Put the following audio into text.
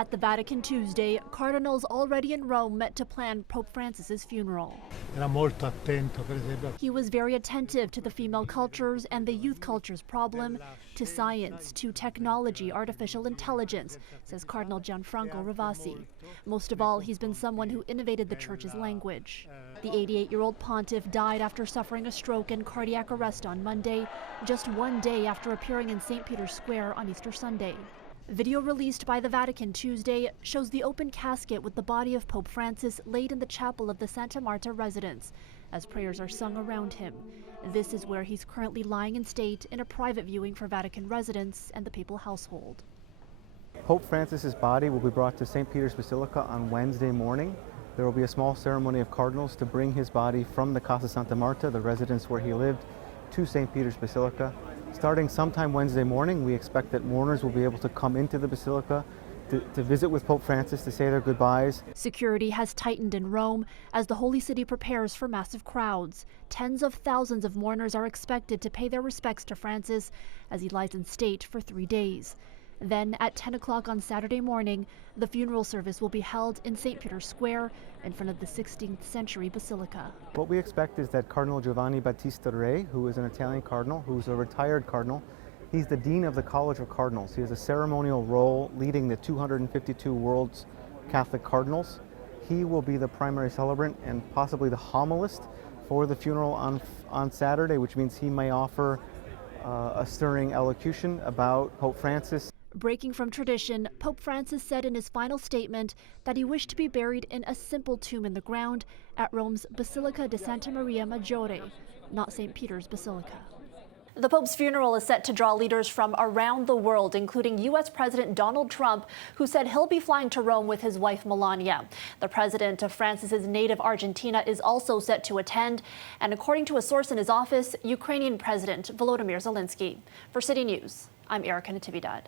At the Vatican Tuesday, Cardinals already in Rome met to plan Pope Francis's funeral. Era molto attento, per esempio. He was very attentive to the female cultures and the youth culture's problem, to science, to technology, artificial intelligence, says Cardinal Gianfranco Ravasi. Most of all, he's been someone who innovated the church's language. The 88-year-old pontiff died after suffering a stroke and cardiac arrest on Monday, just one day after appearing in St. Peter's Square on Easter Sunday. Video released by the Vatican Tuesday shows the open casket with the body of Pope Francis laid in the chapel of the Santa Marta residence as prayers are sung around him. This is where he's currently lying in state in a private viewing for Vatican residents and the papal household. Pope Francis's body will be brought to St. Peter's Basilica on Wednesday morning. There will be a small ceremony of cardinals to bring his body from the Casa Santa Marta, the residence where he lived, to St. Peter's Basilica. Starting sometime Wednesday morning, we expect that mourners will be able to come into the Basilica to visit with Pope Francis, to say their goodbyes. Security has tightened in Rome as the Holy City prepares for massive crowds. Tens of thousands of mourners are expected to pay their respects to Francis as he lies in state for 3 days. Then, at 10 o'clock on Saturday morning, the funeral service will be held in St. Peter's Square in front of the 16th century basilica. What we expect is that Cardinal Giovanni Battista Re, who is an Italian cardinal, who's a retired cardinal, he's the Dean of the College of Cardinals. He has a ceremonial role leading the 252 world's Catholic cardinals. He will be the primary celebrant and possibly the homilist for the funeral on Saturday, which means he may offer a stirring elocution about Pope Francis. Breaking from tradition, Pope Francis said in his final statement that he wished to be buried in a simple tomb in the ground at Rome's Basilica di Santa Maria Maggiore, not St. Peter's Basilica. The Pope's funeral is set to draw leaders from around the world, including U.S. President Donald Trump, who said he'll be flying to Rome with his wife Melania. The president of Francis's native Argentina is also set to attend, and according to a source in his office, Ukrainian President Volodymyr Zelensky. For City News, I'm Erica Natividad.